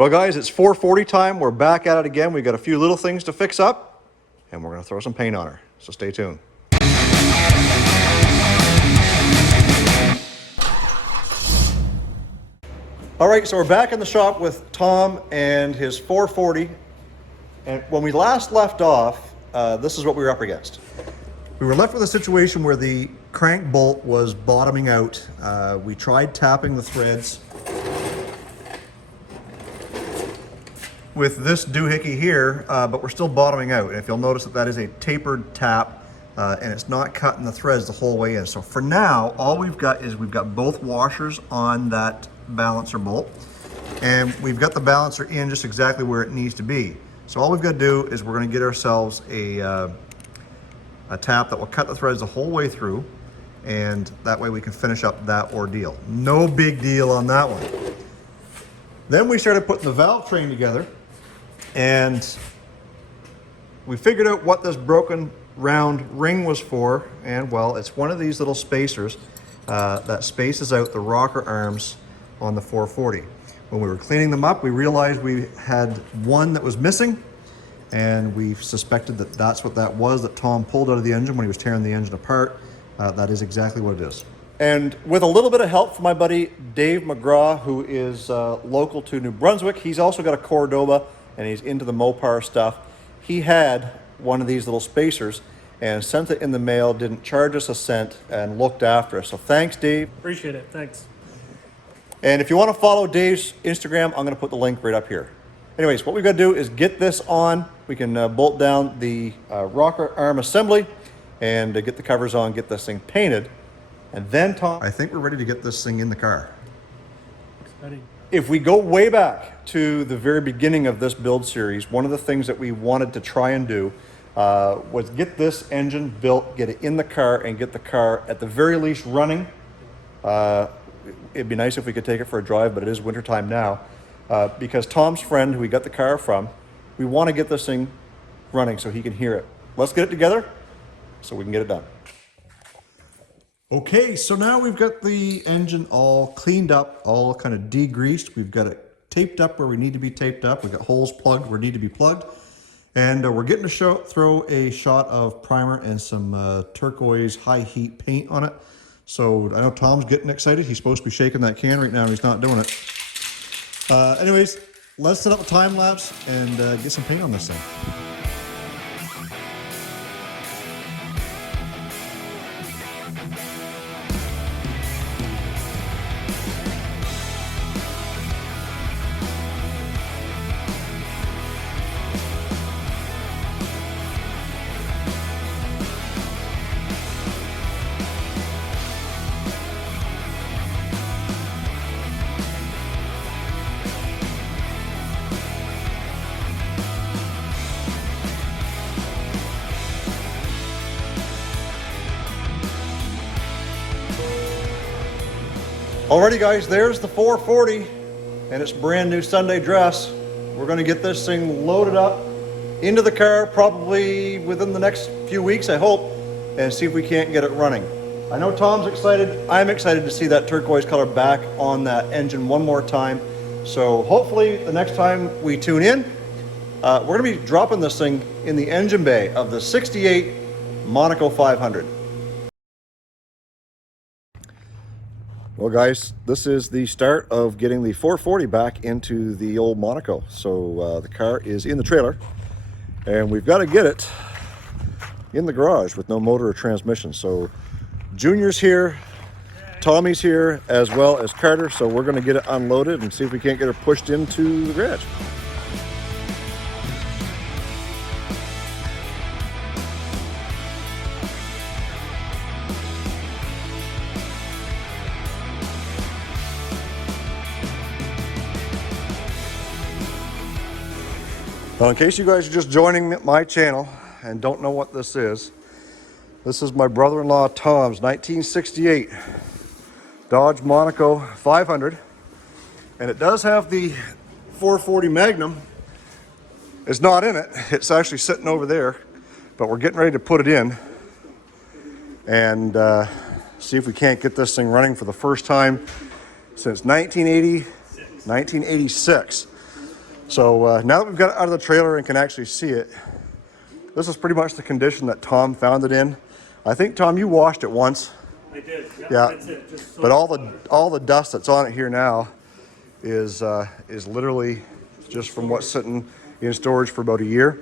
Well guys, it's 4:40 time. We're back at it again. We've got a few little things to fix up and we're gonna throw some paint on her. So stay tuned. All right, so we're back in the shop with Tom and his 440. And when we last left off, this is what we were up against. We were left with a situation where the crank bolt was bottoming out. We tried tapping the threads with this doohickey here, but we're still bottoming out. And if you'll notice that is a tapered tap and it's not cutting the threads the whole way in. So for now, all we've got is we've got both washers on that balancer bolt and we've got the balancer in just exactly where it needs to be. So all we've got to do is we're going to get ourselves a tap that will cut the threads the whole way through, and that way we can finish up that ordeal. No big deal on that one. Then we started putting the valve train together and we figured out what this broken round ring was for, and well, it's one of these little spacers that spaces out the rocker arms on the 440. When we were cleaning them up, we realized we had one that was missing, and we suspected that that's what that was that Tom pulled out of the engine when he was tearing the engine apart. That is exactly what it is. And with a little bit of help from my buddy Dave McGraw, who is local to New Brunswick, he's also got a Cordoba and he's into the Mopar stuff. He had one of these little spacers and sent it in the mail, didn't charge us a cent, and looked after us. So thanks, Dave. Appreciate it, thanks. And if you want to follow Dave's Instagram, I'm going to put the link right up here. Anyways, what we've got to do is get this on. We can bolt down the rocker arm assembly and get the covers on, get this thing painted. And then, Tom, I think we're ready to get this thing in the car. Exciting. If we go way back to the very beginning of this build series, one of the things that we wanted to try and do was get this engine built, get it in the car, and get the car at the very least running. It'd be nice if we could take it for a drive, but it is wintertime now. Because Tom's friend, who we got the car from, we want to get this thing running so he can hear it. Let's get it together so we can get it done. Okay, so now we've got the engine all cleaned up, all kind of degreased. We've got it taped up where we need to be taped up. We've got holes plugged where need to be plugged. And we're getting to throw a shot of primer and some turquoise high heat paint on it. So I know Tom's getting excited. He's supposed to be shaking that can right now and he's not doing it. Anyways, let's set up a time lapse and get some paint on this thing. Alrighty guys, there's the 440 and its brand new Sunday dress. We're going to get this thing loaded up into the car probably within the next few weeks, I hope, and see if we can't get it running. I know Tom's excited. I'm excited to see that turquoise color back on that engine one more time. So hopefully the next time we tune in, we're going to be dropping this thing in the engine bay of the 68 Monaco 500. Well guys, this is the start of getting the 440 back into the old Monaco. So the car is in the trailer and we've got to get it in the garage with no motor or transmission. So Junior's here, Tommy's here, as well as Carter. So we're going to get it unloaded and see if we can't get her pushed into the garage. Well, in case you guys are just joining my channel and don't know what this is my brother-in-law Tom's 1968 Dodge Monaco 500, and it does have the 440 Magnum. It's not in it, it's actually sitting over there, but we're getting ready to put it in and see if we can't get this thing running for the first time since 1986. So now that we've got it out of the trailer and can actually see it, this is pretty much the condition that Tom found it in. I think, Tom, you washed it once. I did. Yeah. Yeah. That's it. Just so But all the dust that's on it here now is literally just from what's sitting in storage for about a year.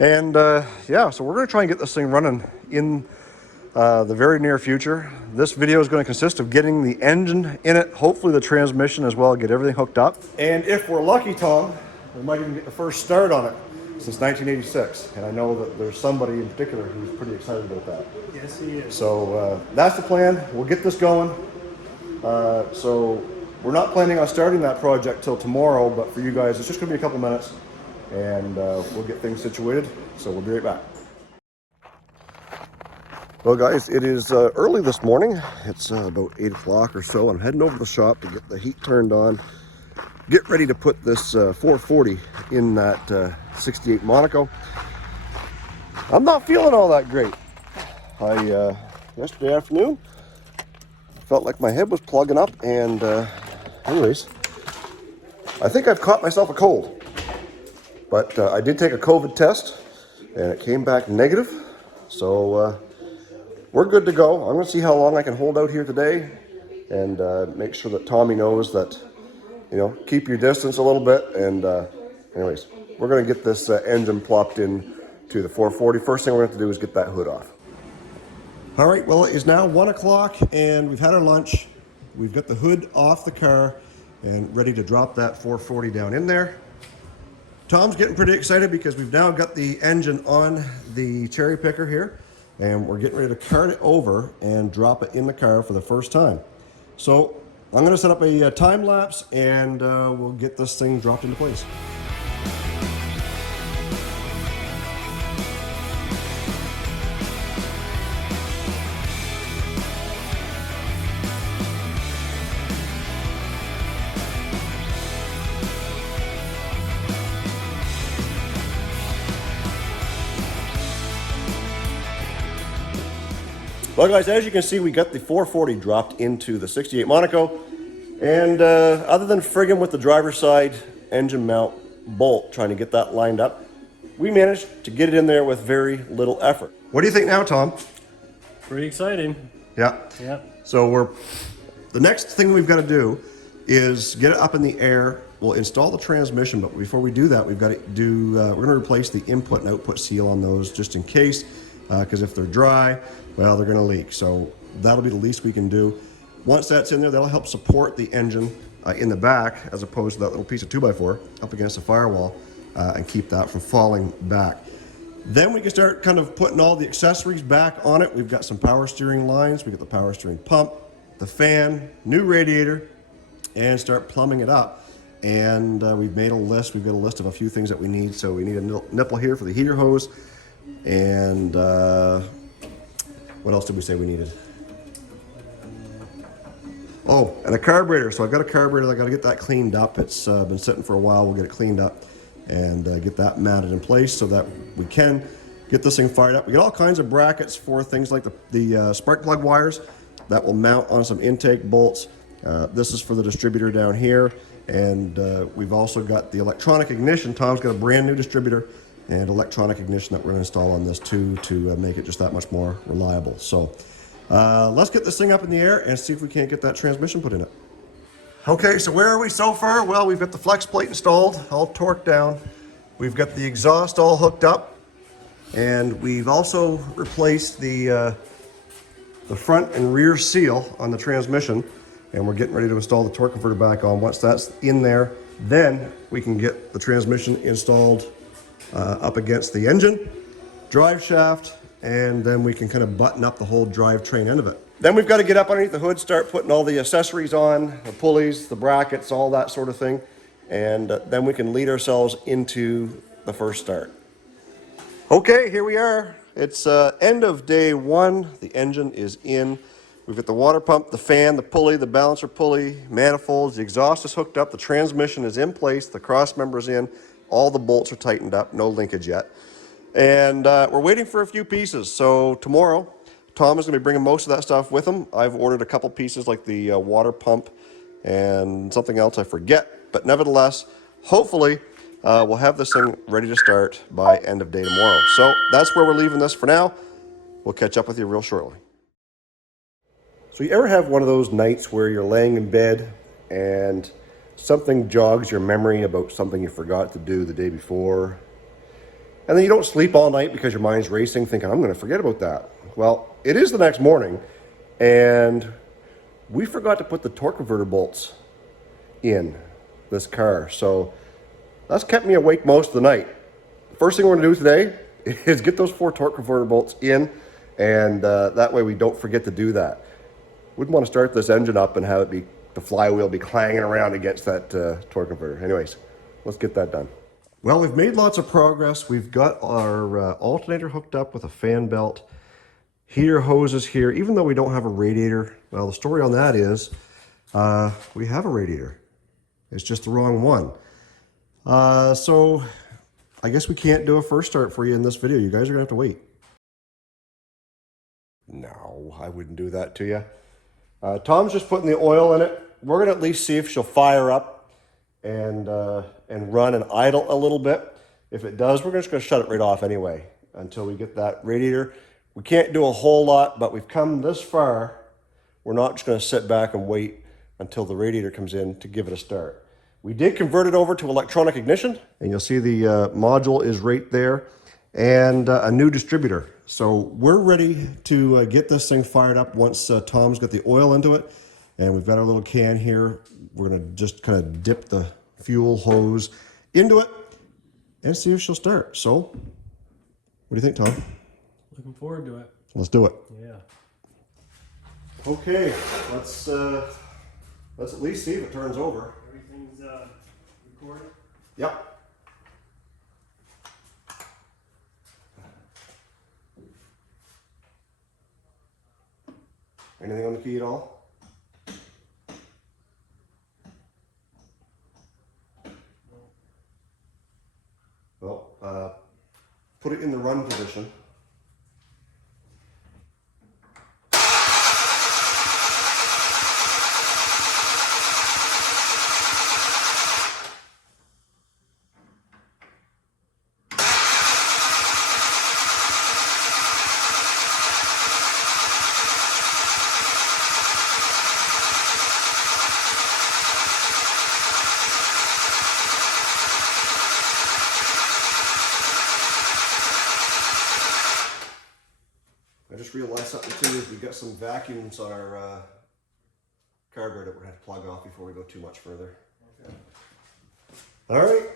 And yeah, so we're going to try and get this thing running in the very near future. This video is going to consist of getting the engine in it, hopefully the transmission as well, get everything hooked up. And if we're lucky, Tom, we might even get the first start on it since 1986. And I know that there's somebody in particular who's pretty excited about that. yes, he is. So that's the plan. We'll get this going. So we're not planning on starting that project till tomorrow, but for you guys, it's just going to be a couple minutes, and we'll get things situated. So we'll be right back. Well, guys, it is early this morning. It's about 8 o'clock or so. I'm heading over to the shop to get the heat turned on, get ready to put this 440 in that 68 Monaco. I'm not feeling all that great. Yesterday afternoon, felt like my head was plugging up, and anyways, I think I've caught myself a cold. But I did take a COVID test, and it came back negative. So we're good to go. I'm going to see how long I can hold out here today, and make sure that Tommy knows that, you know, keep your distance a little bit. And anyways, we're going to get this engine plopped in to the 440. First thing we're going to do is get that hood off. All right, well, it is now 1 o'clock, and we've had our lunch. We've got the hood off the car and ready to drop that 440 down in there. Tom's getting pretty excited because we've now got the engine on the cherry picker here, and we're getting ready to cart it over and drop it in the car for the first time. So I'm going to set up a time lapse, and we'll get this thing dropped into place. Well, guys, as you can see, we got the 440 dropped into the 68 Monaco, and other than frigging with the driver's side engine mount bolt, trying to get that lined up, we managed to get it in there with very little effort. What do you think now, Tom? Pretty exciting. Yeah. Yeah. So the next thing we've got to do is get it up in the air. We'll install the transmission, but before we do that, we've got to do, we're going to replace the input and output seal on those just in case, because if they're dry, well, they're going to leak. So that'll be the least we can do. Once that's in there, that'll help support the engine in the back, as opposed to that little piece of 2x4 up against the firewall, and keep that from falling back. Then we can start kind of putting all the accessories back on it. We've got some power steering lines. We got the power steering pump, the fan, new radiator, and start plumbing it up. And we've made a list. We've got a list of a few things that we need. So we need a nipple here for the heater hose, and what else did we say we needed? Oh, and a carburetor. So I've got a carburetor. I got to get that cleaned up. It's been sitting for a while. We'll get it cleaned up and get that mounted in place so that we can get this thing fired up. We got all kinds of brackets for things like the spark plug wires that will mount on some intake bolts. This is for the distributor down here, and we've also got the electronic ignition. Tom's got a brand new distributor and electronic ignition that we're going to install on this too, to make it just that much more reliable. So let's get this thing up in the air and see if we can't get that transmission put in it. Okay, so where are we so far? Well, we've got the flex plate installed, all torqued down. We've got the exhaust all hooked up, and we've also replaced the front and rear seal on the transmission, and we're getting ready to install the torque converter back on. Once that's in there, then we can get the transmission installed up against the engine, drive shaft, and then we can kind of button up the whole drivetrain end of it. Then we've got to get up underneath the hood, start putting all the accessories on, the pulleys, the brackets, all that sort of thing, and then we can lead ourselves into the first start. Okay, here we are. It's end of day one. The engine is in. We've got the water pump, the fan, the pulley, the balancer pulley, manifolds, the exhaust is hooked up, the transmission is in place, the cross member is in, all the bolts are tightened up, no linkage yet. And we're waiting for a few pieces. So tomorrow, Tom is going to be bringing most of that stuff with him. I've ordered a couple pieces like the water pump and something else I forget. But nevertheless, hopefully we'll have this thing ready to start by end of day tomorrow. So that's where we're leaving this for now. We'll catch up with you real shortly. So you ever have one of those nights where you're laying in bed and something jogs your memory about something you forgot to do the day before? And then you don't sleep all night because your mind's racing thinking, I'm going to forget about that. Well, it is the next morning and we forgot to put the torque converter bolts in this car. So that's kept me awake most of the night. First thing we're going to do today is get those 4 torque converter bolts in, and that way we don't forget to do that. Wouldn't want to start this engine up and have it be, the flywheel be clanging around against that torque converter. Anyways, let's get that done. Well, we've made lots of progress. We've got our alternator hooked up with a fan belt. Heater hoses here, even though we don't have a radiator. Well, the story on that is we have a radiator. It's just the wrong one. So I guess we can't do a first start for you in this video. You guys are gonna have to wait. No, I wouldn't do that to you. Tom's just putting the oil in it. We're gonna at least see if she'll fire up and run and idle a little bit. If it does, we're just gonna shut it right off anyway until we get that radiator. We can't do a whole lot, but we've come this far. We're not just gonna sit back and wait until the radiator comes in to give it a start. We did convert it over to electronic ignition, and you'll see the module is right there, and a new distributor. So we're ready to get this thing fired up once Tom's got the oil into it, and we've got our little can here. We're gonna just kind of dip the fuel hose into it and see if she'll start. So, what do you think, Tom? Looking forward to it. Let's do it. Yeah. Okay, let's at least see if it turns over. Everything's recorded. Yep. Anything on the key at all? Well, put it in the run position. I just realized something too, is we've got some vacuums on our carburetor that we're going to have to plug off before we go too much further. Okay. All right,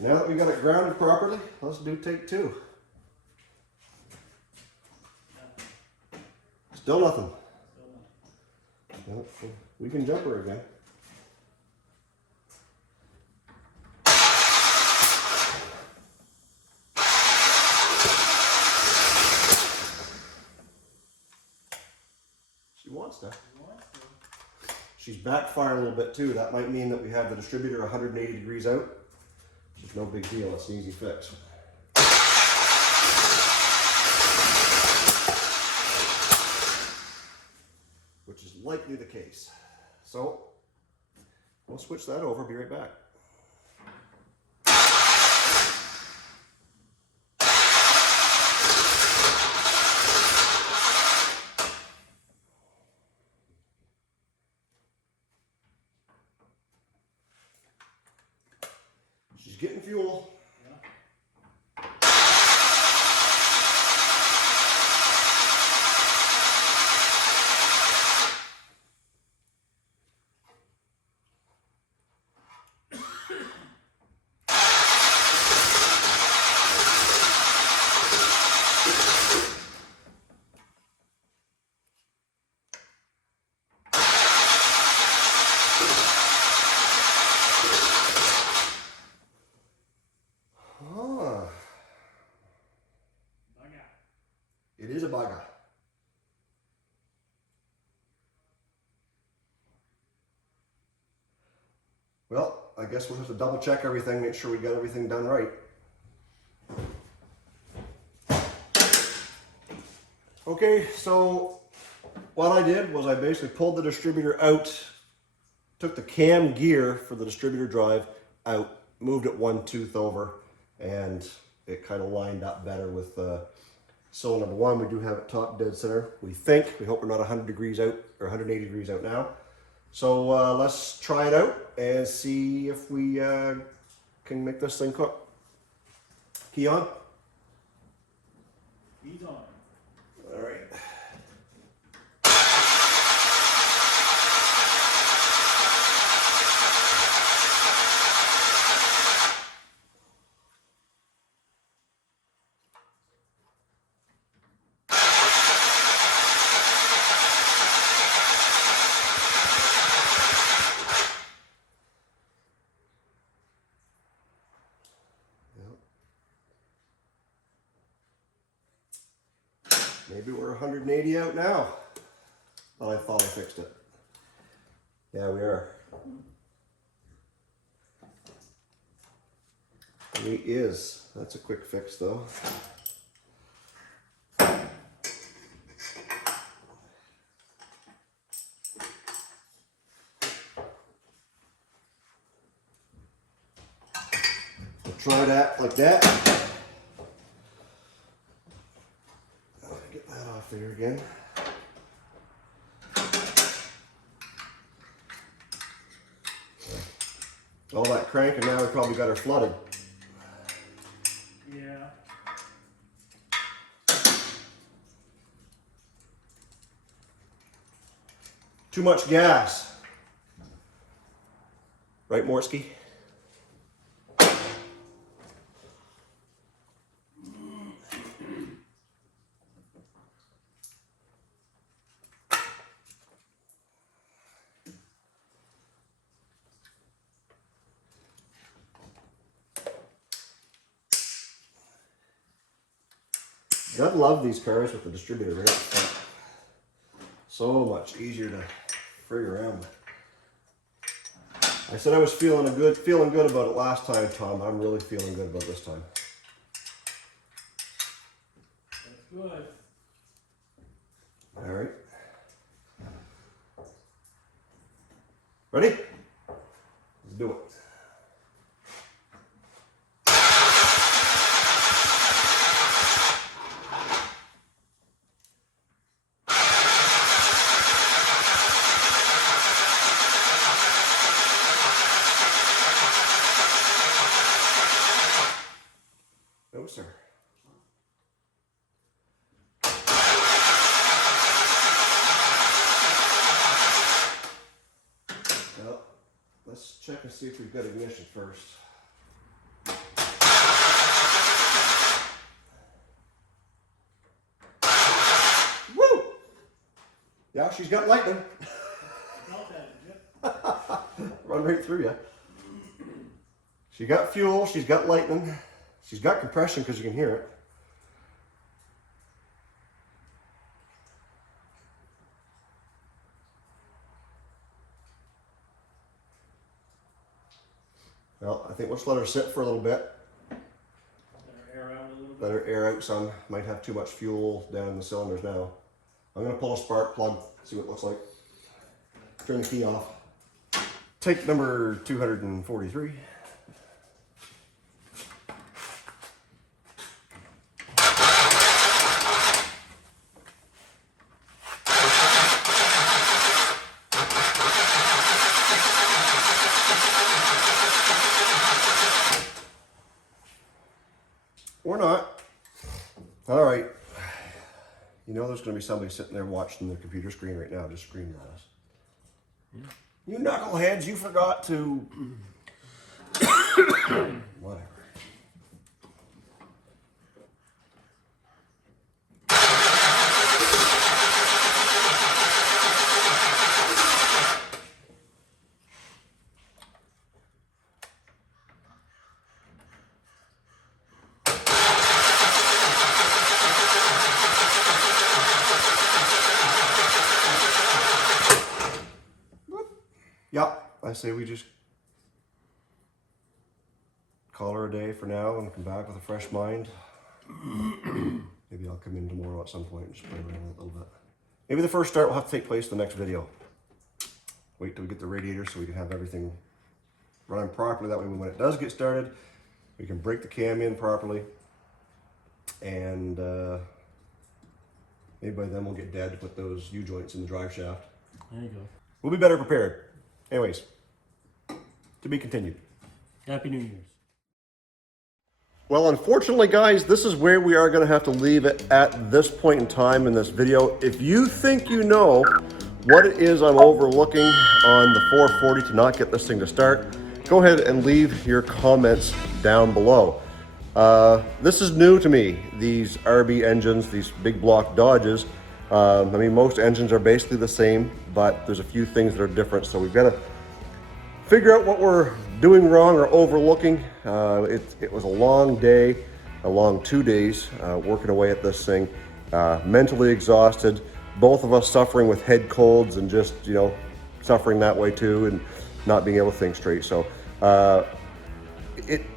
now that we got it grounded properly, let's do take 2. Still nothing. Nope, we can jump her again. She wants to. She's backfiring a little bit too. That might mean that we have the distributor 180 degrees out. Which is no big deal. It's an easy fix. Which is likely the case. So we'll switch that over. Be right back. She's getting fuel. It is a bugger. Well, I guess we'll have to double check everything, make sure we got everything done right. Okay, so what I did was I basically pulled the distributor out, took the cam gear for the distributor drive out, moved it one tooth over, and it kind of lined up better with cylinder number one. We do have it top dead center. We think. We hope we're not 100 degrees out or 180 degrees out now. So let's try it out and see if we can make this thing cook. Key on? He's on. All right. Maybe we're 180 out now. Well, I thought I fixed it. Yeah, we are. He is. That's a quick fix though. We'll try that like that. Get that off there again. All that crank, and now we probably got her flooded. Yeah. Too much gas. Right, Morsky? I love these cars with the distributor right up front. So much easier to frig around. I said I was feeling good about it last time, Tom. I'm really feeling good about this time. That's good. All right. Ready? Let's do it. No, sir. Well, let's check and see if we've got ignition first. Woo! Yeah, she's got lightning. Felt that, did you? Run right through you. She got fuel, she's got lightning, she's got compression because you can hear it. Well, I think we'll just let her sit for a little bit. Let her air out a little bit. Let her air out some. Might have too much fuel down in the cylinders now. I'm going to pull a spark plug, see what it looks like. Turn the key off. Take number 243. Or not. All right. You know there's going to be somebody sitting there watching the computer screen right now just screaming at us. Yeah. You knuckleheads, you forgot to... Whatever. Yeah, I say we just call her a day for now and come back with a fresh mind. Maybe I'll come in tomorrow at some point and just play around with it a little bit. Maybe the first start will have to take place in the next video. Wait till we get the radiator so we can have everything running properly. That way when it does get started, we can break the cam in properly. And maybe by then we'll get Dad to put those U-joints in the drive shaft. There you go. We'll be better prepared. Anyways, to be continued. Happy New Year's. Well, unfortunately, guys, this is where we are going to have to leave it at this point in time in this video. If you think you know what it is I'm overlooking on the 440 to not get this thing to start, go ahead and leave your comments down below. This is new to me, these RB engines, these big block Dodges. I mean, most engines are basically the same, but there's a few things that are different, so we've got to figure out what we're doing wrong or overlooking. It was a long day, a long 2 days working away at this thing, mentally exhausted, both of us suffering with head colds and just, you know, suffering that way too and not being able to think straight. So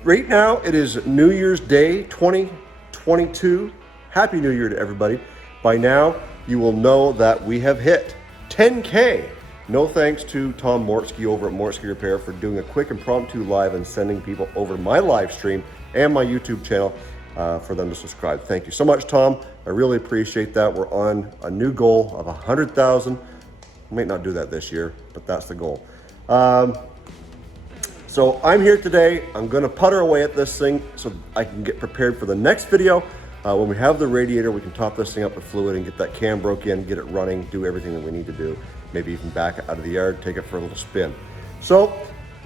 right now it is New Year's Day 2022. Happy New Year to everybody. By now you will know that we have hit 10K. No thanks to Tom Mortsky over at Mortsky Repair for doing a quick impromptu live and sending people over to my live stream and my YouTube channel for them to subscribe. Thank you so much, Tom. I really appreciate that. We're on a new goal of 100,000. We might not do that this year, but that's the goal. So I'm here today. I'm going to putter away at this thing so I can get prepared for the next video. When we have the radiator, we can top this thing up with fluid and get that cam broke in, get it running, do everything that we need to do. Maybe even back it out of the yard, take it for a little spin. So,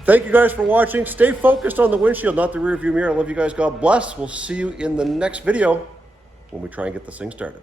thank you guys for watching. Stay focused on the windshield, not the rear view mirror. I love you guys. God bless. We'll see you in the next video when we try and get this thing started.